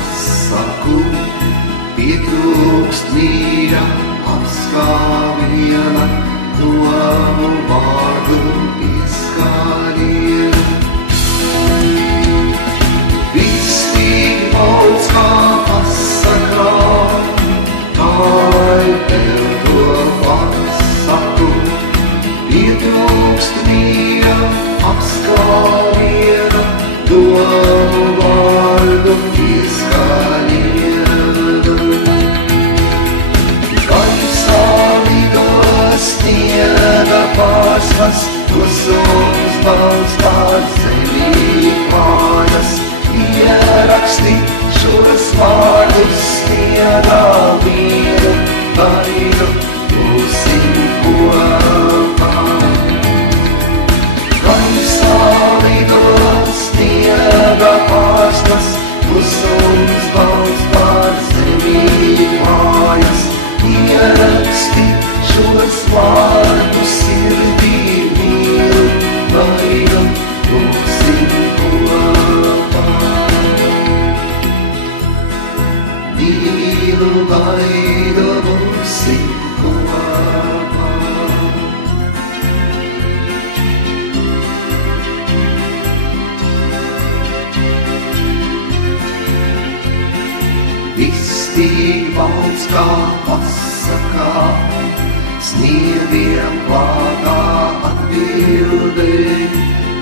pasaku, pietrūkst mīra, apskāviena, domu vārdu pieskāriena. Viss tik daudz kā pasakā, lai tev to pasaku, pietrūkst mīra, apskāviena, domu vārdu pieskāriena. Gaisā lido sniega pārsvars, klusums balns pār zemi mājas. Ieraksti šos vārdus sniegā vīru, vairu būsim kopā. Gaisā lido sniega pārsvars, klusums balns pār zemi mājas. Ieraksti šos vārdus sirdī mīlu, vairu būsim kopā. Mīlu, vairu būsim kopā. Viss tik balts kā pasakā, sniegiem klātā atbildē.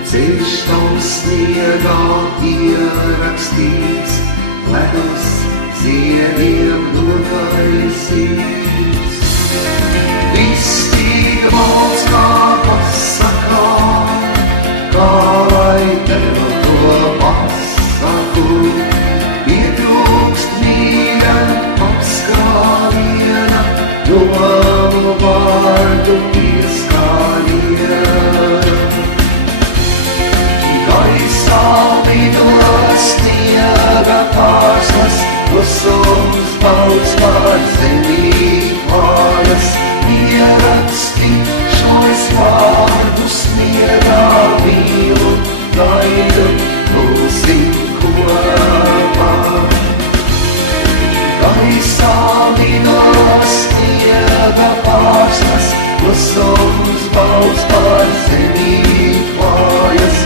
Ceļš tavs sniegā ierakstīts, ledus ziediem nokaisīts. Viss tik balts kā pasakā, kā lai tev to pasaku. Pietrūkst mīra, apskāviena, domu vārdu pieskāriena. Gaisā lido sniega pārsvars, klusums balts pār zemi mājas. Ieraksti šos vārdus sniegā mīlu, gaidu būsim kopā. Gaisā lido sniega pārsvars, klusums balts pār zemi mājas.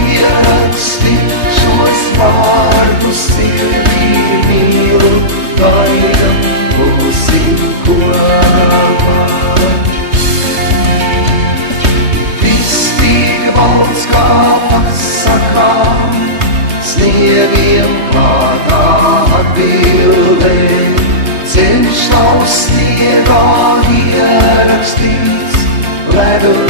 Ieraksti šos vārdus sirdī mīlu, gaidu būsim kopā. Viss tik balts kā pasakā, sniegiem klātā atbildē. Ceļš tavs sniegā ierakstīts, ledus